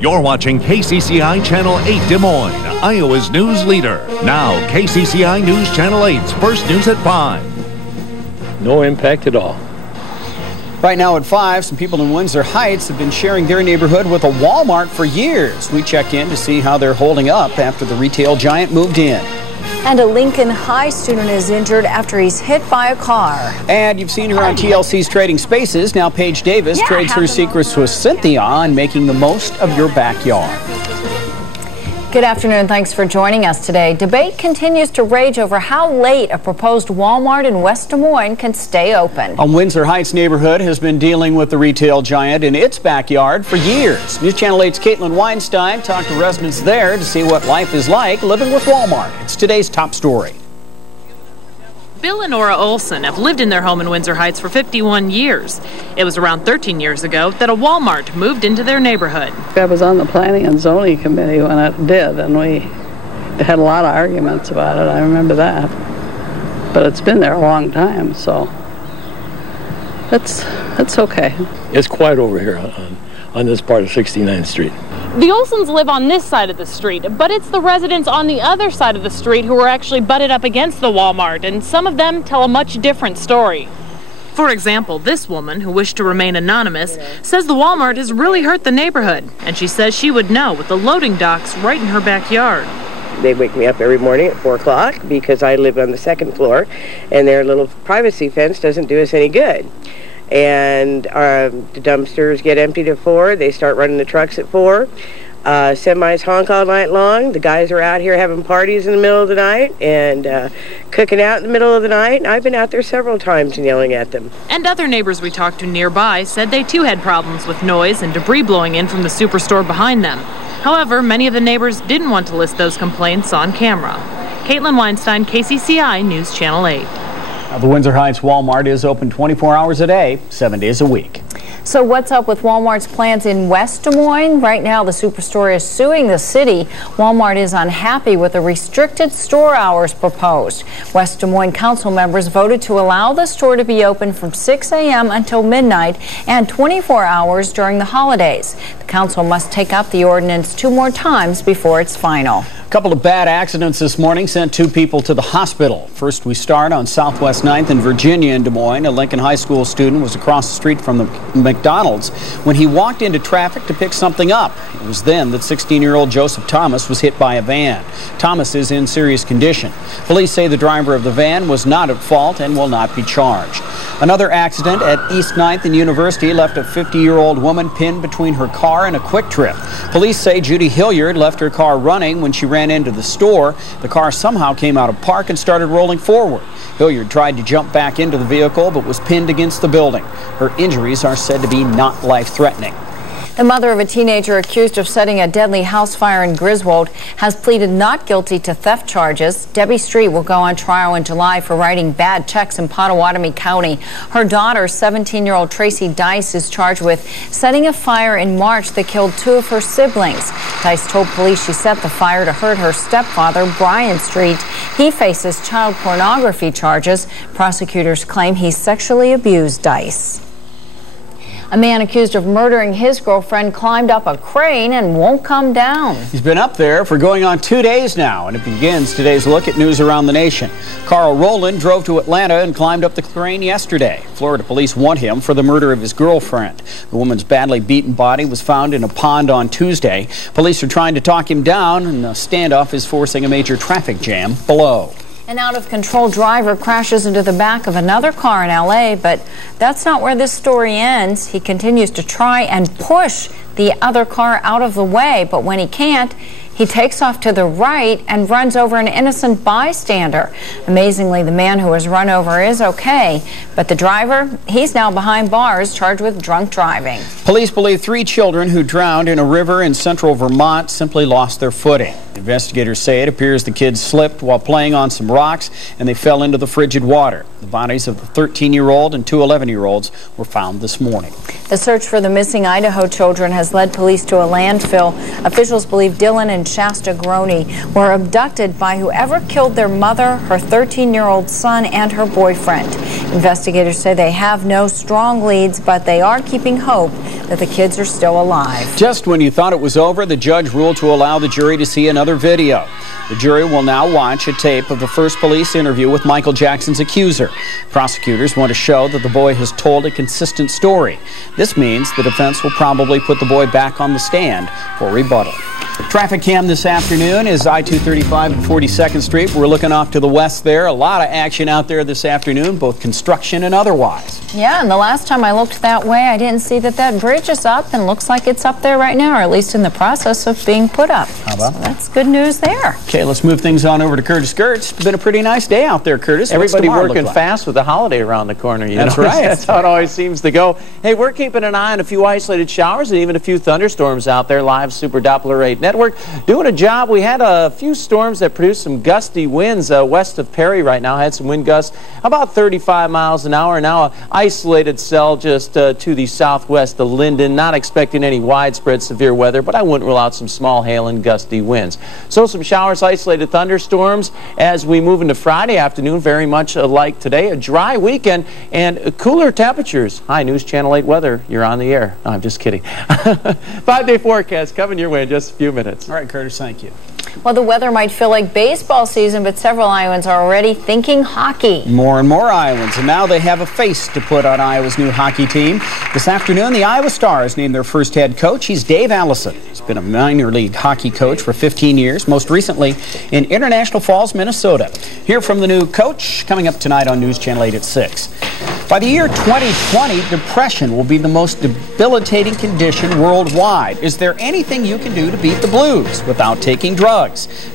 You're watching KCCI Channel 8 Des Moines, Iowa's news leader. Now, KCCI News Channel 8's first news at 5. No impact at all. Right now at 5, some people in Windsor Heights have been sharing their neighborhood with a Walmart for years. We check in to see how they're holding up after the retail giant moved in. And a Lincoln High student is injured after he's hit by a car. And you've seen her on TLC's Trading Spaces. Now Paige Davis trades her secrets with Cynthia on making the most of your backyard. Good afternoon. Thanks for joining us today. Debate continues to rage over how late a proposed Walmart in West Des Moines can stay open. A Windsor Heights neighborhood has been dealing with the retail giant in its backyard for years. News Channel 8's Caitlin Weinstein talked to residents there to see what life is like living with Walmart. It's today's top story. Bill and Nora Olson have lived in their home in Windsor Heights for 51 years. It was around 13 years ago that a Walmart moved into their neighborhood. I was on the Planning and Zoning Committee when it did, and we had a lot of arguments about it. I remember that. But it's been there a long time, so it's okay. It's quiet over here on this part of 69th Street. The Olsons live on this side of the street, but it's the residents on the other side of the street who are actually butted up against the Walmart, and some of them tell a much different story. For example, this woman, who wished to remain anonymous, says the Walmart has really hurt the neighborhood, and she says she would know with the loading docks right in her backyard. They wake me up every morning at 4 o'clock because I live on the second floor, and their little privacy fence doesn't do us any good. And the dumpsters get emptied at 4. They start running the trucks at 4. Semis honk all night long. The guys are out here having parties in the middle of the night and cooking out in the middle of the night. I've been out there several times and yelling at them. And other neighbors we talked to nearby said they too had problems with noise and debris blowing in from the superstore behind them. However, many of the neighbors didn't want to list those complaints on camera. Caitlin Weinstein, KCCI News Channel 8. The Windsor Heights Walmart is open 24 hours a day, 7 days a week. So what's up with Walmart's plans in West Des Moines? Right now, the superstore is suing the city. Walmart is unhappy with the restricted store hours proposed. West Des Moines council members voted to allow the store to be open from 6 a.m. until midnight and 24 hours during the holidays. The council must take up the ordinance 2 more times before it's final. A couple of bad accidents this morning sent 2 people to the hospital. First, we start on Southwest 9th in Virginia in Des Moines. A Lincoln High School student was across the street from the McDonald's when he walked into traffic to pick something up. It was then that 16-year-old Joseph Thomas was hit by a van. Thomas is in serious condition. Police say the driver of the van was not at fault and will not be charged. Another accident at East 9th and University left a 50-year-old woman pinned between her car and a Quick Trip. Police say Judy Hilliard left her car running when she ran into the store. The car somehow came out of park and started rolling forward. Hilliard tried to jump back into the vehicle but was pinned against the building. Her injuries are said to be not life-threatening. The mother of a teenager accused of setting a deadly house fire in Griswold has pleaded not guilty to theft charges. Debbie Street will go on trial in July for writing bad checks in Pottawatomie County. Her daughter, 17-year-old Tracy Dice, is charged with setting a fire in March that killed 2 of her siblings. Dice told police she set the fire to hurt her stepfather, Brian Street. He faces child pornography charges. Prosecutors claim he sexually abused Dice. A man accused of murdering his girlfriend climbed up a crane and won't come down. He's been up there for going on 2 days now, and it begins today's look at news around the nation. Carl Rowland drove to Atlanta and climbed up the crane yesterday. Florida police want him for the murder of his girlfriend. The woman's badly beaten body was found in a pond on Tuesday. Police are trying to talk him down, and the standoff is forcing a major traffic jam below. An out-of-control driver crashes into the back of another car in L.A., but that's not where this story ends. He continues to try and push the other car out of the way, but when he can't, he takes off to the right and runs over an innocent bystander. Amazingly, the man who was run over is okay, but the driver, he's now behind bars, charged with drunk driving. Police believe 3 children who drowned in a river in central Vermont simply lost their footing. Investigators say it appears the kids slipped while playing on some rocks and they fell into the frigid water. The bodies of the 13-year-old and two 11-year-olds were found this morning. The search for the missing Idaho children has led police to a landfill. Officials believe Dylan and Shasta Groney were abducted by whoever killed their mother, her 13-year-old son, and her boyfriend. Investigators say they have no strong leads, but they are keeping hope that the kids are still alive. Just when you thought it was over, the judge ruled to allow the jury to see another video. The jury will now watch a tape of the first police interview with Michael Jackson's accuser. Prosecutors want to show that the boy has told a consistent story. This means the defense will probably put the boy back on the stand for rebuttal. Traffic cam this afternoon is I-235 and 42nd Street. We're looking off to the west there. A lot of action out there this afternoon, both construction and otherwise. Yeah, and the last time I looked that way, I didn't see that bridge is up, and looks like it's up there right now, or at least in the process of being put up. How about so that's good news there. Okay, let's move things on over to Curtis Gertz. It's been a pretty nice day out there, Curtis. Everybody working fast with the holiday around the corner. That's right. That's how it always seems to go. Hey, we're keeping an eye on a few isolated showers and even a few thunderstorms out there. Live Super Doppler 8 Network doing a job. We had a few storms that produced some gusty winds west of Perry right now. Had some wind gusts about 35 miles an hour. Now an isolated cell just to the southwest of Linden. Not expecting any widespread severe weather, but I wouldn't rule out some small hail and gusty winds. So some showers, isolated thunderstorms as we move into Friday afternoon, very much like today. A dry weekend and cooler temperatures. Hi, News Channel 8 weather. You're on the air. No, I'm just kidding. 5-day forecast coming your way in just a few minutes. All right, Curtis, thank you. Well, the weather might feel like baseball season, but several Iowans are already thinking hockey. More and more Iowans, and now they have a face to put on Iowa's new hockey team. This afternoon, the Iowa Stars named their first head coach. He's Dave Allison. He's been a minor league hockey coach for 15 years, most recently in International Falls, Minnesota. Hear from the new coach coming up tonight on News Channel 8 at 6. By the year 2020, depression will be the most debilitating condition worldwide. Is there anything you can do to beat the blues without taking drugs?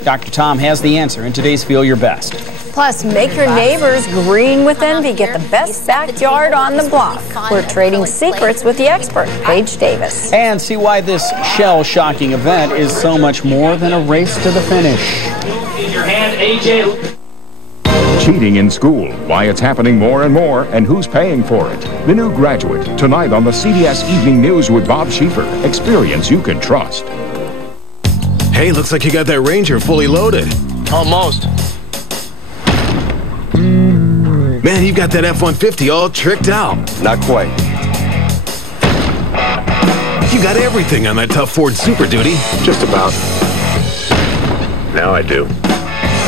Dr. Tom has the answer in today's Feel Your Best. Plus, make your neighbors green with envy. Get the best backyard on the block. We're trading secrets with the expert, Paige Davis. And see why this shell-shocking event is so much more than a race to the finish. In your hand, AJ. Cheating in school, why it's happening more and more, and who's paying for it. The New Graduate, tonight on the CBS Evening News with Bob Schieffer. Experience you can trust. Hey, looks like you got that Ranger fully loaded. Almost. Man, you've got that F-150 all tricked out. Not quite. You got everything on that tough Ford Super Duty. Just about. Now I do.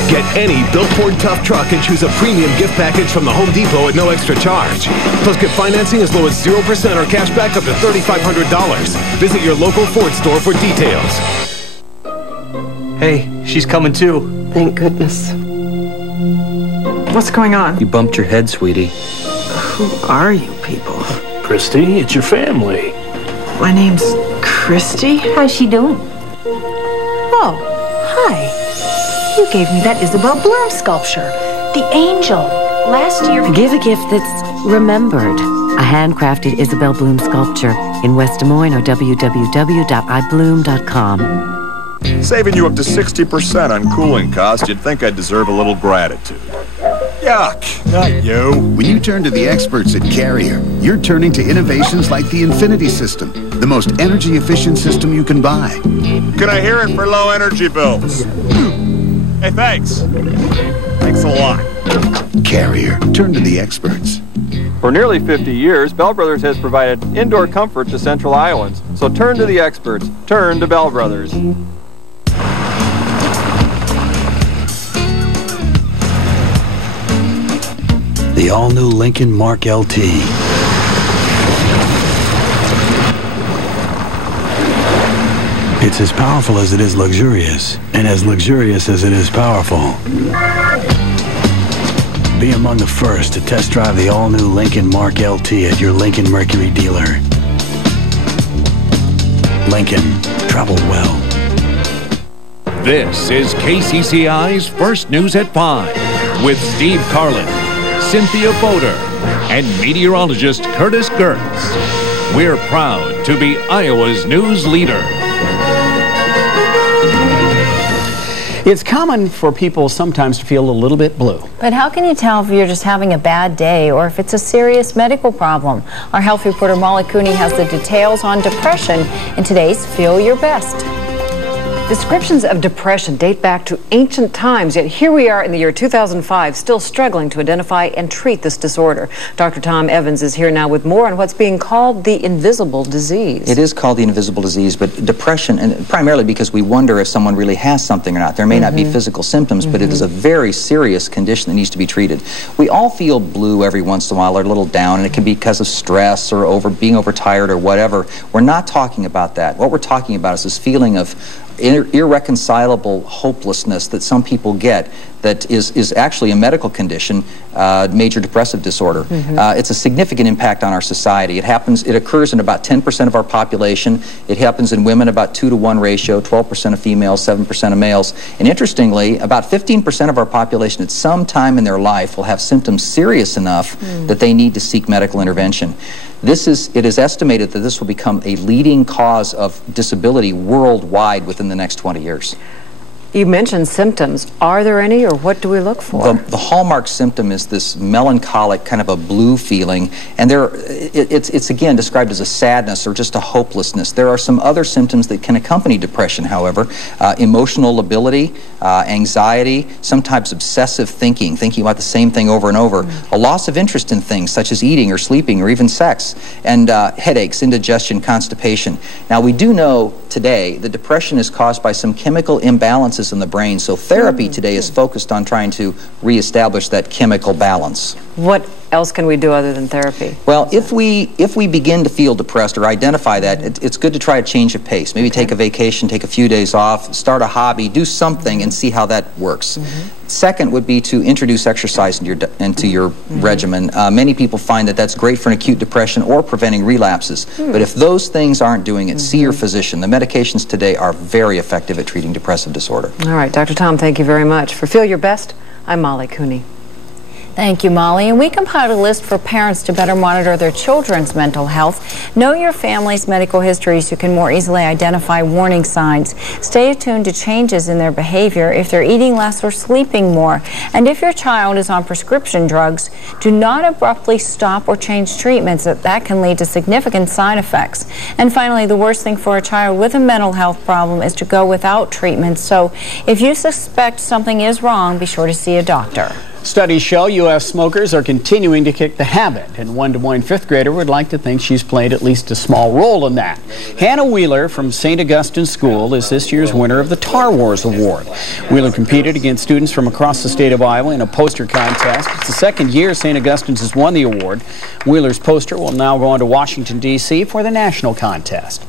Get any Built Ford Tough truck and choose a premium gift package from the Home Depot at no extra charge. Plus, get financing as low as 0% or cash back up to $3,500. Visit your local Ford store for details. Hey, she's coming too. Thank goodness. What's going on? You bumped your head, sweetie. Who are you people? Christy, it's your family. My name's Christy. How's she doing? Oh, hi. You gave me that Isabel Bloom sculpture. The angel. Last year... Give a gift that's remembered. A handcrafted Isabel Bloom sculpture in West Des Moines or www.ibloom.com. Saving you up to 60% on cooling costs, you'd think I'd deserve a little gratitude. Yuck, not you. When you turn to the experts at Carrier, you're turning to innovations like the Infinity System, the most energy-efficient system you can buy. Can I hear it for low energy bills? Hey, thanks. Thanks a lot. Carrier, turn to the experts. For nearly 50 years, Bell Brothers has provided indoor comfort to Central Iowans. So turn to the experts. Turn to Bell Brothers. The all-new Lincoln Mark LT. It's as powerful as it is luxurious, and as luxurious as it is powerful. Be among the first to test drive the all-new Lincoln Mark LT at your Lincoln Mercury dealer. Lincoln, travel well. This is KCCI's First News at 5 with Steve Carlin, Cynthia Boder, and meteorologist Curtis Gertz. We're proud to be Iowa's news leader. It's common for people sometimes to feel a little bit blue. But how can you tell if you're just having a bad day or if it's a serious medical problem? Our health reporter Molly Cooney has the details on depression in today's Feel Your Best. Descriptions of depression date back to ancient times, yet here we are in the year 2005, still struggling to identify and treat this disorder. Dr. Tom Evans is here now with more on what's being called the invisible disease. It is called the invisible disease, but depression, and primarily because we wonder if someone really has something or not. There may not be physical symptoms, but it is a very serious condition that needs to be treated. We all feel blue every once in a while or a little down, and it can be because of stress or being overtired or whatever. We're not talking about that. What we're talking about is this feeling of irreconcilable hopelessness that some people get that is actually a medical condition, major depressive disorder. It's a significant impact on our society. It occurs in about 10% of our population. It happens in women about 2-to-1 ratio, 12% of females, 7% of males. And interestingly, about 15% of our population at some time in their life will have symptoms serious enough that they need to seek medical intervention. It is estimated that this will become a leading cause of disability worldwide within the next 20 years. You mentioned symptoms. Are there any, or what do we look for? The hallmark symptom is this melancholic, kind of a blue feeling, and it's again described as a sadness or just a hopelessness. There are some other symptoms that can accompany depression, however. Emotional lability, anxiety, sometimes obsessive thinking about the same thing over and over, a loss of interest in things such as eating or sleeping or even sex, and headaches, indigestion, constipation. Now, we do know today that depression is caused by some chemical imbalances in the brain, so therapy today is focused on trying to reestablish that chemical balance. What else can we do other than therapy? Well, if we begin to feel depressed or identify that, it's good to try a change of pace. Maybe take a vacation, take a few days off, start a hobby, do something and see how that works. Second would be to introduce exercise into your regimen. Many people find that that's great for an acute depression or preventing relapses. But if those things aren't doing it, see your physician. The medications today are very effective at treating depressive disorder. All right, Dr. Tom, thank you very much. For Feel Your Best, I'm Molly Cooney. Thank you, Molly. And we compiled a list for parents to better monitor their children's mental health. Know your family's medical history so you can more easily identify warning signs. Stay attuned to changes in their behavior if they're eating less or sleeping more. And if your child is on prescription drugs, do not abruptly stop or change treatments. That can lead to significant side effects. And finally, the worst thing for a child with a mental health problem is to go without treatment. So if you suspect something is wrong, be sure to see a doctor. Studies show U.S. smokers are continuing to kick the habit, and one Des Moines fifth grader would like to think she's played at least a small role in that. Hannah Wheeler from St. Augustine School is this year's winner of the Tar Wars Award. Wheeler competed against students from across the state of Iowa in a poster contest. It's the second year St. Augustine's has won the award. Wheeler's poster will now go on to Washington, D.C. for the national contest.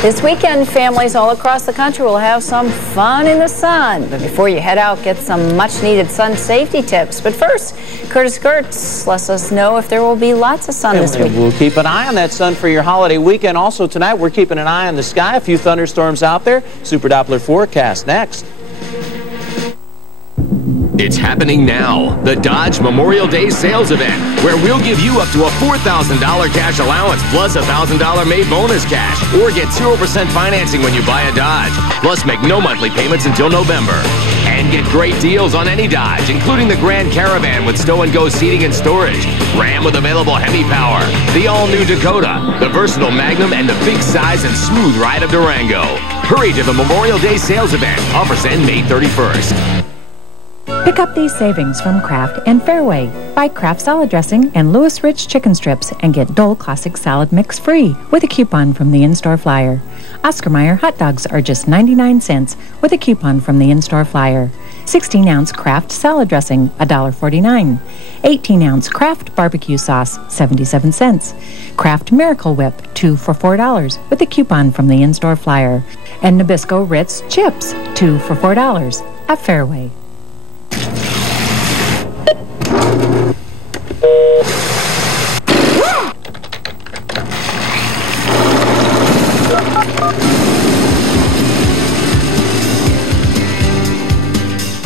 This weekend, families all across the country will have some fun in the sun. But before you head out, get some much-needed sun safety tips. But first, Curtis Gertz lets us know if there will be lots of sun this week. We'll keep an eye on that sun for your holiday weekend. Also tonight, we're keeping an eye on the sky. A few thunderstorms out there. Super Doppler forecast next. It's happening now, the Dodge Memorial Day sales event, where we'll give you up to a $4,000 cash allowance plus a $1,000 May bonus cash, or get 0% financing when you buy a Dodge, plus make no monthly payments until November. And get great deals on any Dodge, including the Grand Caravan with stow-and-go seating and storage, Ram with available Hemi power, the all-new Dakota, the versatile Magnum, and the big size and smooth ride of Durango. Hurry to the Memorial Day sales event. Offers end May 31st. Pick up these savings from Kraft and Fairway. Buy Kraft salad dressing and Louis Rich chicken strips and get Dole Classic Salad Mix free with a coupon from the in-store flyer. Oscar Mayer hot dogs are just 99 cents with a coupon from the in-store flyer. 16-ounce Kraft salad dressing, $1.49. 18-ounce Kraft barbecue sauce, 77 cents. Kraft Miracle Whip, 2 for $4 with a coupon from the in-store flyer. And Nabisco Ritz chips, 2 for $4 at Fairway.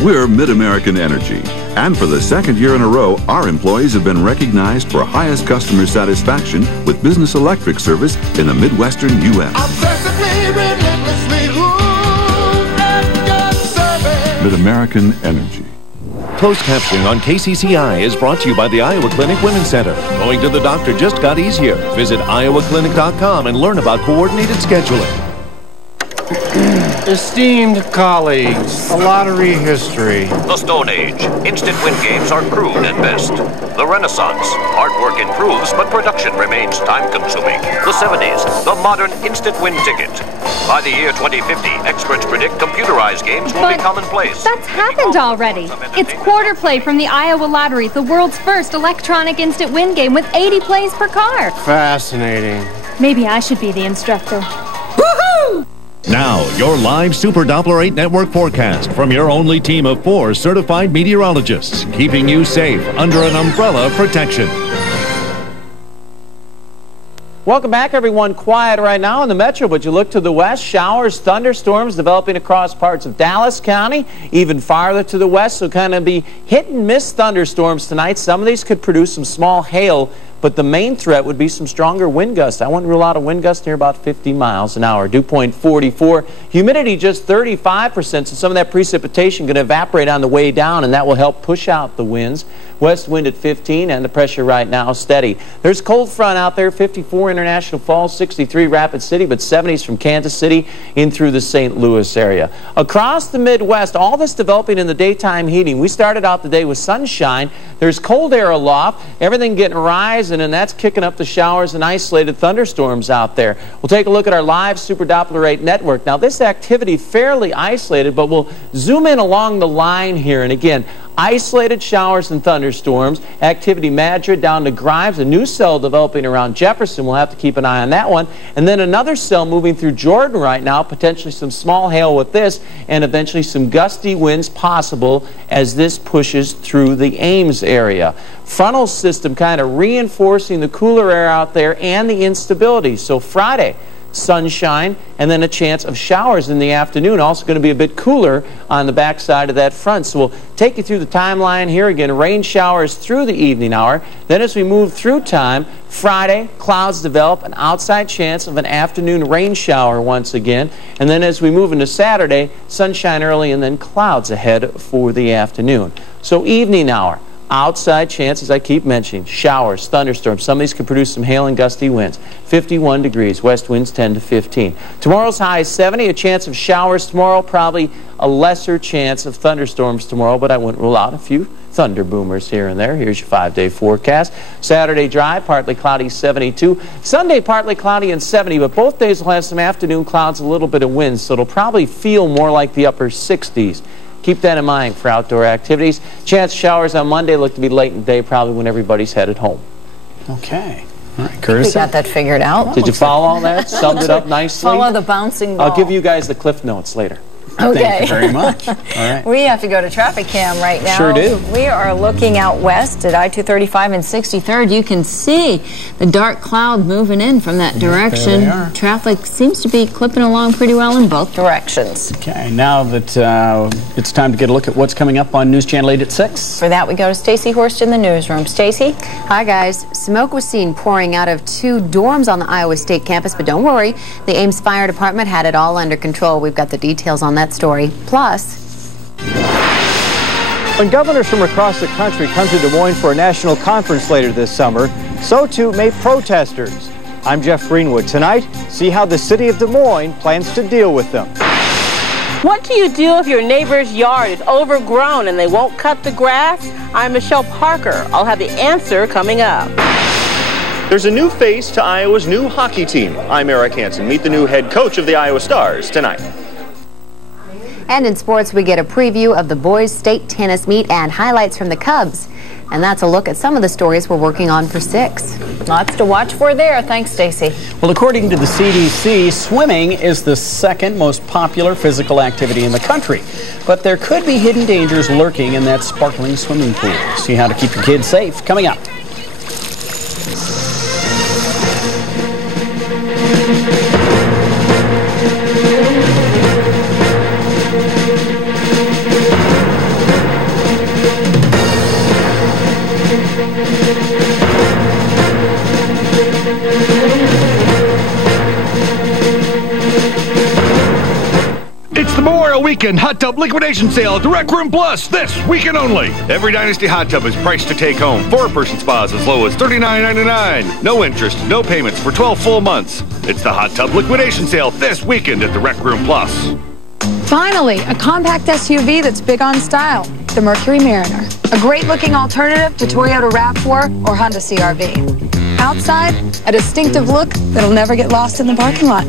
We're Mid-American Energy, and for the second year in a row, our employees have been recognized for highest customer satisfaction with business electric service in the Midwestern U.S. Mid-American Energy. Closed captioning on KCCI is brought to you by the Iowa Clinic Women's Center. Going to the doctor just got easier. Visit iowaclinic.com and learn about coordinated scheduling. Esteemed colleagues, a lottery history. The Stone Age. Instant win games are crude at best. The Renaissance. Hard work improves, but production remains time-consuming. The 70s. The modern instant win ticket. By the year 2050, experts predict computerized games will be commonplace. That's happened already. It's Quarter Play from the Iowa Lottery, the world's first electronic instant win game with 80 plays per car. Fascinating. Maybe I should be the instructor. Woohoo! Now, your live Super Doppler 8 network forecast from your only team of 4 certified meteorologists, keeping you safe under an umbrella of protection. Welcome back, everyone. Quiet right now in the metro, but you look to the west, showers, thunderstorms developing across parts of Dallas County, even farther to the west, so kind of be hit and miss thunderstorms tonight. Some of these could produce some small hail, but the main threat would be some stronger wind gusts. I wouldn't rule out a wind gust near about 50 miles an hour. Dew point 44. Humidity just 35%, so some of that precipitation going to evaporate on the way down, and that will help push out the winds. West wind at 15, and the pressure right now steady. There's cold front out there, 54 International Falls, 63 Rapid City, but 70s from Kansas City in through the St. Louis area. Across the Midwest, all this developing in the daytime heating. We started out the day with sunshine. There's cold air aloft, everything getting rising, and that's kicking up the showers and isolated thunderstorms out there. We'll take a look at our live Super Doppler 8 network. Now, this activity fairly isolated, but we'll zoom in along the line here, and again, isolated showers and thunderstorms. Activity Madrid down to Grimes. A new cell developing around Jefferson. We'll have to keep an eye on that one. And then another cell moving through Jordan right now. Potentially some small hail with this, and eventually some gusty winds possible as this pushes through the Ames area. Frontal system kind of reinforcing the cooler air out there and the instability. So Friday, sunshine, and then a chance of showers in the afternoon. Also going to be a bit cooler on the backside of that front. So we'll take you through the timeline here. Again, rain showers through the evening hour. Then as we move through time, Friday, clouds develop, an outside chance of an afternoon rain shower once again. And then as we move into Saturday, sunshine early and then clouds ahead for the afternoon. So evening hour. Outside chance, as I keep mentioning, showers, thunderstorms. Some of these could produce some hail and gusty winds. 51 degrees, west winds 10 to 15. Tomorrow's high is 70, a chance of showers tomorrow, probably a lesser chance of thunderstorms tomorrow, but I wouldn't rule out a few thunder boomers here and there. Here's your 5-day forecast. Saturday dry, partly cloudy, 72. Sunday, partly cloudy and 70, but both days will have some afternoon clouds, a little bit of wind, so it'll probably feel more like the upper 60s. Keep that in mind for outdoor activities. Chance of showers on Monday look to be late in the day, probably when everybody's headed home. Okay. All right, Curtis. We got that figured out. Did you follow all that? Summed it up nicely? Follow the bouncing ball. I'll give you guys the Cliff Notes later. Okay. Thank you very much. All right. We have to go to traffic cam right now. Sure do. We are looking out west at I-235 and 63rd. You can see the dark cloud moving in from that direction. There they are. Traffic seems to be clipping along pretty well in both directions. Okay, now that it's time to get a look at what's coming up on News Channel 8 at 6. For that, we go to Stacy Horst in the newsroom. Stacy? Hi, guys. Smoke was seen pouring out of 2 dorms on the Iowa State campus, but don't worry. The Ames Fire Department had it all under control. We've got the details on that story. Plus, when governors from across the country come to Des Moines for a national conference later this summer, so too may protesters. I'm Jeff Greenwood. Tonight, see how the city of Des Moines plans to deal with them. What do you do if your neighbor's yard is overgrown and they won't cut the grass? I'm Michelle Parker. I'll have the answer coming up. There's a new face to Iowa's new hockey team. I'm Eric Hansen. Meet the new head coach of the Iowa Stars tonight. and in sports, we get a preview of the boys' state tennis meet and highlights from the Cubs. And that's a look at some of the stories we're working on for 6. Lots to watch for there. Thanks, Stacy. Well, according to the CDC, swimming is the second most popular physical activity in the country. But there could be hidden dangers lurking in that sparkling swimming pool. See how to keep your kids safe coming up. It's the the Memorial Weekend Hot Tub Liquidation Sale at the Rec Room Plus this weekend only. Every Dynasty hot tub is priced to take home. 4-person spas as low as $39.99. No interest, no payments for 12 full months. It's the Hot Tub Liquidation Sale this weekend at the Rec Room Plus. Finally, a compact SUV that's big on style, the Mercury Mariner. A great-looking alternative to Toyota RAV4 or Honda CR-V. Outside, a distinctive look that'll never get lost in the parking lot.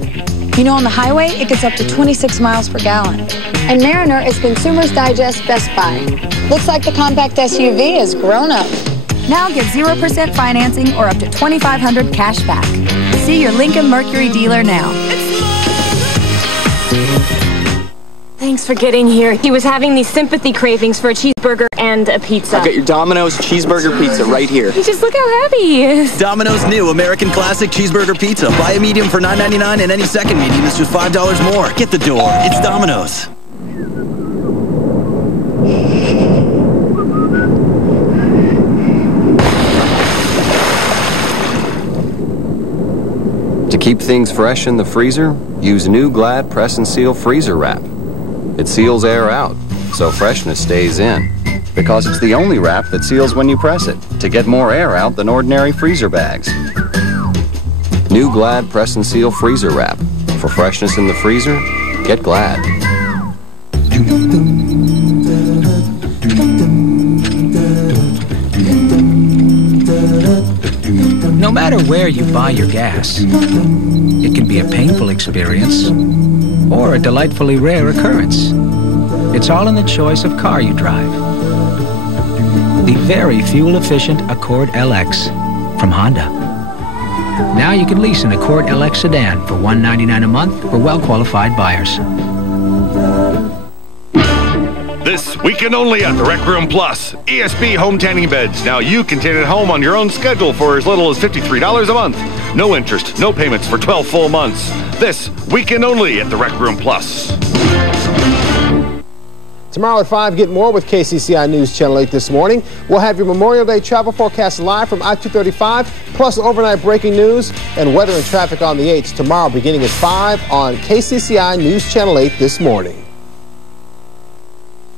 You know, on the highway, it gets up to 26 miles per gallon. And Mariner is Consumers Digest Best Buy. Looks like the compact SUV has grown up. Now get 0% financing or up to $2,500 cash back. See your Lincoln Mercury dealer now. Thanks for getting here. He was having these sympathy cravings for a cheeseburger and a pizza. I've got your Domino's cheeseburger pizza right here. Just look how happy he is. Domino's new American Classic Cheeseburger Pizza. Buy a medium for $9.99 and any second medium is just $5 more. Get the door. It's Domino's. To keep things fresh in the freezer, use new Glad Press and Seal Freezer Wrap. It seals air out, so freshness stays in. Because it's the only wrap that seals when you press it, to get more air out than ordinary freezer bags. New Glad Press and Seal Freezer Wrap. For freshness in the freezer, get Glad. No matter where you buy your gas, it can be a painful experience or a delightfully rare occurrence. It's all in the choice of car you drive. The very fuel-efficient Accord LX from Honda. Now you can lease an Accord LX sedan for $199 a month for well-qualified buyers. This weekend only at the Rec Room Plus. ESP home tanning beds. Now you can tan at home on your own schedule for as little as $53 a month. No interest, no payments for 12 full months. This weekend only at the Rec Room Plus. Tomorrow at 5, get more with KCCI News Channel 8 this morning. We'll have your Memorial Day travel forecast live from I-235, plus overnight breaking news and weather and traffic on the 8s tomorrow beginning at 5 on KCCI News Channel 8 this morning.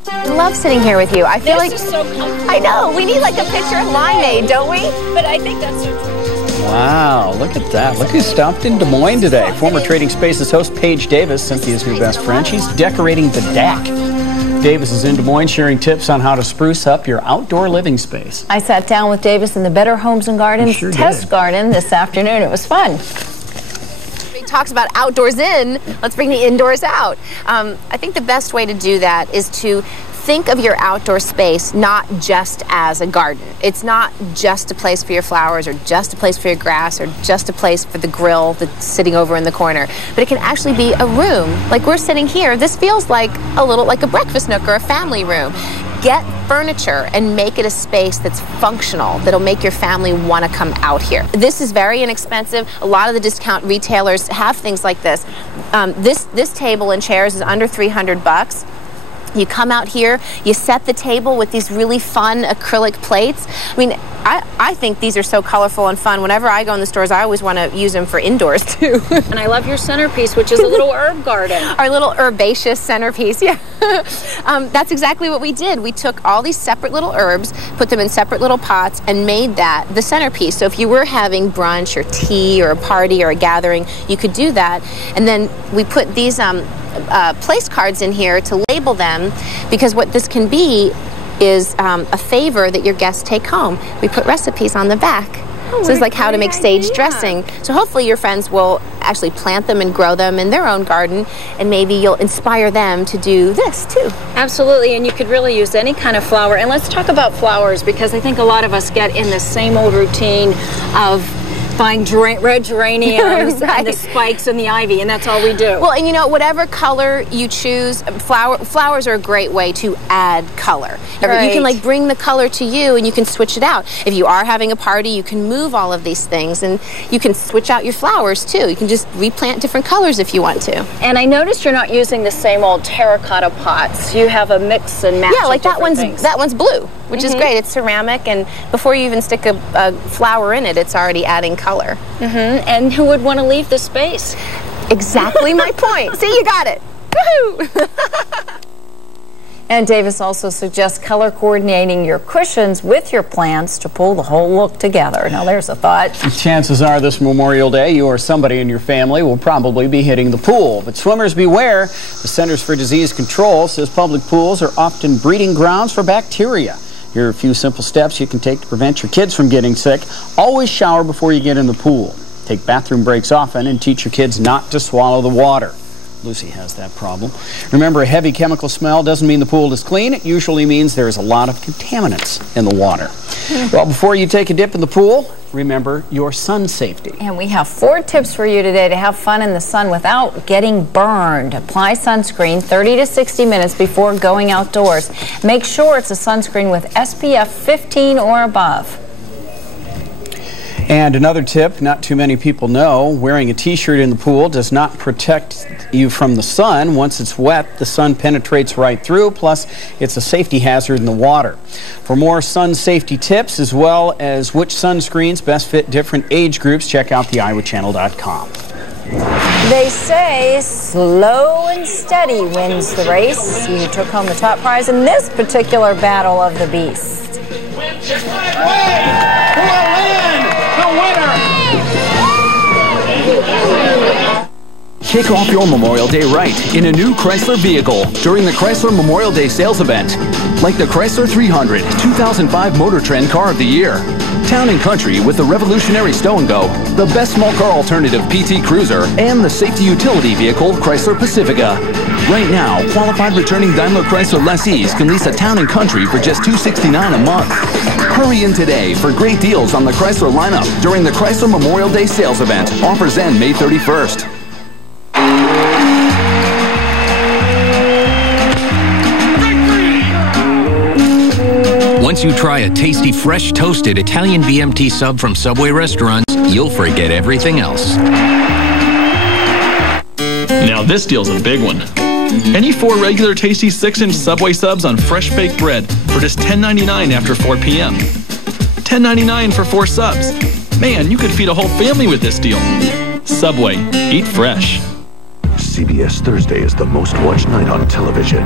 I love sitting here with you. I feel like this is so comfortable. I know. We need like a picture of limeade, don't we? But I think that's so true. Wow, look at that. Look who stopped in Des Moines today. Former Trading Spaces host Paige Davis, Cynthia's new best friend. She's decorating the deck. Davis is in Des Moines sharing tips on how to spruce up your outdoor living space. I sat down with Davis in the Better Homes and Gardens test garden this afternoon. It was fun. Talks about outdoors in, let's bring the indoors out. I think the best way to do that is to think of your outdoor space not just as a garden. It's not just a place for your flowers or just a place for your grass or just a place for the grill that's sitting over in the corner, but it can actually be a room. Like we're sitting here, this feels like a breakfast nook or a family room. Get furniture and make it a space that's functional, that'll make your family want to come out here. This is very inexpensive. A lot of the discount retailers have things like this. This table and chairs is under $300. You come out here, you set the table with these really fun acrylic plates. I mean, I think these are so colorful and fun. Whenever I go in the stores, I always want to use them for indoors, too. And I love your centerpiece, which is a little herb garden. Our little herbaceous centerpiece, yeah. That's exactly what we did. We took all these separate little herbs, put them in separate little pots, and made that the centerpiece. So if you were having brunch or tea or a party or a gathering, you could do that. And then we put these place cards in here to label them, because what this can be is a favor that your guests take home. We put recipes on the back. So it's like how to make sage dressing. So hopefully your friends will actually plant them and grow them in their own garden, and maybe you'll inspire them to do this too. Absolutely, and you could really use any kind of flower. And let's talk about flowers, because I think a lot of us get in the same old routine of buying red geraniums and the spikes and the ivy, and that's all we do. Well, and you know, whatever color you choose, flowers are a great way to add color. Right. You can like bring the color to you, and you can switch it out. If you are having a party, you can move all of these things, and you can switch out your flowers too. You can just replant different colors if you want to. And I noticed you're not using the same old terracotta pots. You have a mix and match. Yeah, like that one's blue, which is great. It's ceramic, and before you even stick a flower in it, it's already adding color. And who would want to leave this space? Exactly my point. See, you got it. Woohoo! And Davis also suggests color coordinating your cushions with your plants to pull the whole look together. Now there's a thought. Chances are this Memorial Day you or somebody in your family will probably be hitting the pool. But swimmers beware. The Centers for Disease Control says public pools are often breeding grounds for bacteria. Here are a few simple steps you can take to prevent your kids from getting sick. Always shower before you get in the pool. Take bathroom breaks often and teach your kids not to swallow the water. Lucy has that problem. Remember, a heavy chemical smell doesn't mean the pool is clean. It usually means there's a lot of contaminants in the water. Well, before you take a dip in the pool, remember your sun safety. And we have 4 tips for you today to have fun in the sun without getting burned. Apply sunscreen 30 to 60 minutes before going outdoors. Make sure it's a sunscreen with SPF 15 or above. And another tip not too many people know, wearing a t-shirt in the pool does not protect you from the sun. Once it's wet, the sun penetrates right through, plus it's a safety hazard in the water. For more sun safety tips, as well as which sunscreens best fit different age groups, check out theiowachannel.com. They say slow and steady wins the race. See who took home the top prize in this particular battle of the beast. Kick off your Memorial Day right in a new Chrysler vehicle during the Chrysler Memorial Day sales event. Like the Chrysler 300 2005 Motor Trend Car of the Year. Town and Country with the revolutionary Stow & Go, the best small car alternative PT Cruiser, and the safety utility vehicle Chrysler Pacifica. Right now, qualified returning Daimler Chrysler lessees can lease a Town and Country for just $269 a month. Hurry in today for great deals on the Chrysler lineup during the Chrysler Memorial Day sales event. Offers end May 31st. Once you try a tasty, fresh, toasted Italian BMT sub from Subway restaurants, you'll forget everything else. Now this deal's a big one. Any 4 regular tasty 6-inch Subway subs on fresh baked bread for just $10.99 after 4 p.m. $10.99 for 4 subs. Man, you could feed a whole family with this deal. Subway, eat fresh. CBS Thursday is the most watched night on television.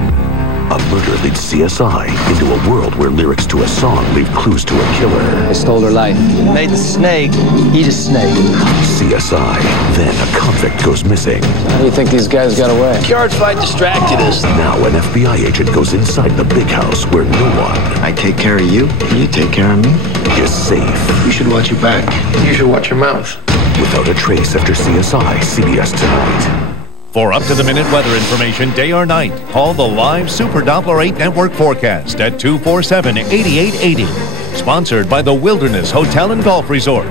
A murder leads CSI into a world where lyrics to a song leave clues to a killer. I stole her life. Made the snake eat a snake. CSI. Then a convict goes missing. How do you think these guys got away? Yard fight distracted us. Now an FBI agent goes inside the big house where no one... I take care of you, you take care of me. ...is safe. You should watch your back. You should watch your mouth. Without a trace after CSI, CBS Tonight. For up-to-the-minute weather information, day or night, call the live Super Doppler 8 Network forecast at 247-8880. Sponsored by the Wilderness Hotel and Golf Resort.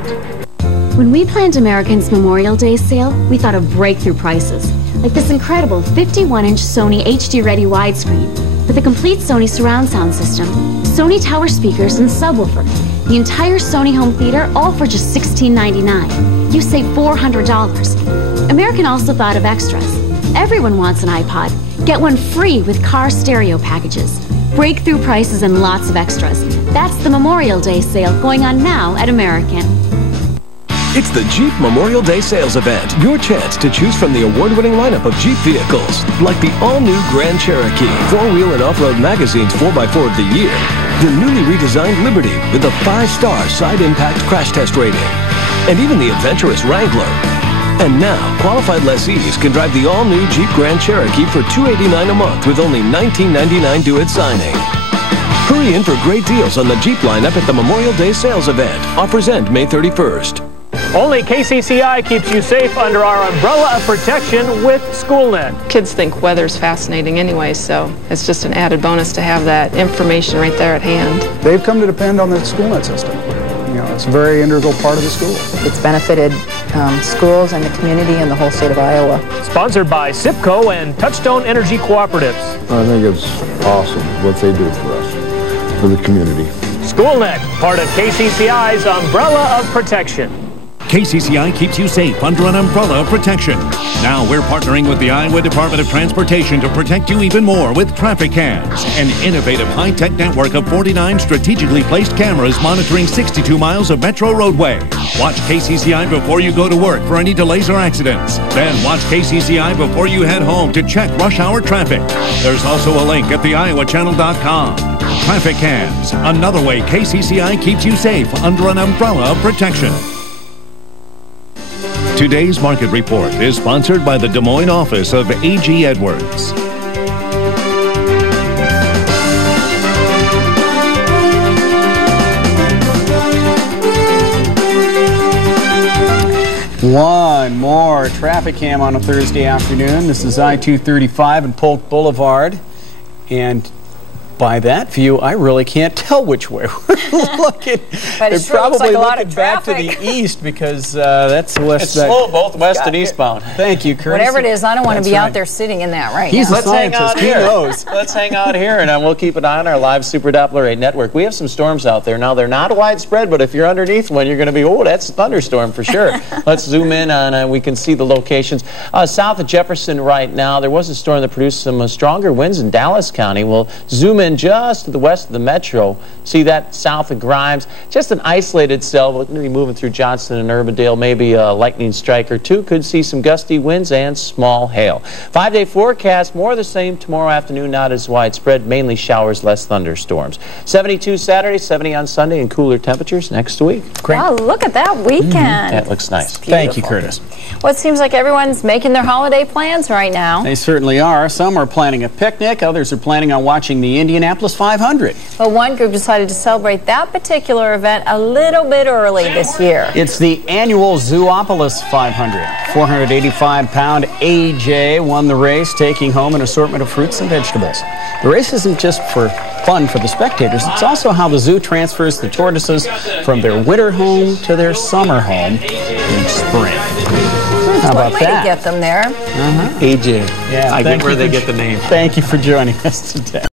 When we planned American's Memorial Day sale, we thought of breakthrough prices, like this incredible 51-inch Sony HD-ready widescreen with a complete Sony surround sound system, Sony tower speakers, and subwoofer. The entire Sony home theater, all for just $16.99. You save $400. American also thought of extras. Everyone wants an iPod. Get one free with car stereo packages. Breakthrough prices and lots of extras. That's the Memorial Day sale going on now at American. It's the Jeep Memorial Day sales event. Your chance to choose from the award-winning lineup of Jeep vehicles, like the all-new Grand Cherokee, 4-wheel and off-road magazine's 4x4 of the year, the newly redesigned Liberty with a 5-star side impact crash test rating, and even the adventurous Wrangler. And now, qualified lessees can drive the all-new Jeep Grand Cherokee for $289 a month with only $19.99 due at signing. Hurry in for great deals on the Jeep lineup at the Memorial Day sales event. Offers end May 31st. Only KCCI keeps you safe under our umbrella of protection with SchoolNet. Kids think weather's fascinating anyway, so it's just an added bonus to have that information right there at hand. They've come to depend on the SchoolNet system. You know, it's a very integral part of the school. It's benefited schools and the community and the whole state of Iowa. Sponsored by SIPCO and Touchstone Energy Cooperatives. I think it's awesome what they do for us, for the community. SchoolNet, part of KCCI's umbrella of protection. KCCI keeps you safe under an umbrella of protection. Now we're partnering with the Iowa Department of Transportation to protect you even more with traffic cams, an innovative high-tech network of 49 strategically placed cameras monitoring 62 miles of metro roadway. Watch KCCI before you go to work for any delays or accidents. Then watch KCCI before you head home to check rush hour traffic. There's also a link at theiowachannel.com. Traffic cams, another way KCCI keeps you safe under an umbrella of protection. Today's market report is sponsored by the Des Moines office of A.G. Edwards. One more traffic cam on a Thursday afternoon. This is I-235 and Polk Boulevard. And by that view, I really can't tell which way we're looking. But it sure looks like a lot of back to the east because that's the west. It's slow both west and eastbound. Thank you, Curtis. Whatever it is, I don't want to be out there sitting in that right now. Let's hang out here. Let's hang out here, and we'll keep an eye on our live Super Doppler 8 network. We have some storms out there. Now, they're not widespread, but if you're underneath one, you're going to be, oh, that's a thunderstorm for sure. Let's zoom in on we can see the locations. South of Jefferson right now, there was a storm that produced some stronger winds in Dallas County. We'll zoom in just to the west of the metro. See that south of Grimes. Just an isolated cell. We're going to be moving through Johnston and Urbandale. Maybe a lightning strike or two. Could see some gusty winds and small hail. 5-day forecast, more of the same tomorrow afternoon. Not as widespread. Mainly showers, less thunderstorms. 72 Saturday, 70 on Sunday, and cooler temperatures next week. Great. Wow, look at that weekend. That looks nice. Thank you, Curtis. Well, it seems like everyone's making their holiday plans right now. They certainly are. Some are planning a picnic. Others are planning on watching the Indianapolis 500. But one group decided to celebrate that particular event a little bit early this year. It's the annual Zoopolis 500. 485-pound AJ won the race, taking home an assortment of fruits and vegetables. The race isn't just for fun for the spectators. It's also how the zoo transfers the tortoises from their winter home to their summer home in spring. How about one way that? To get them there. AJ. Yeah, I get where they get the name. Thank you for joining us today.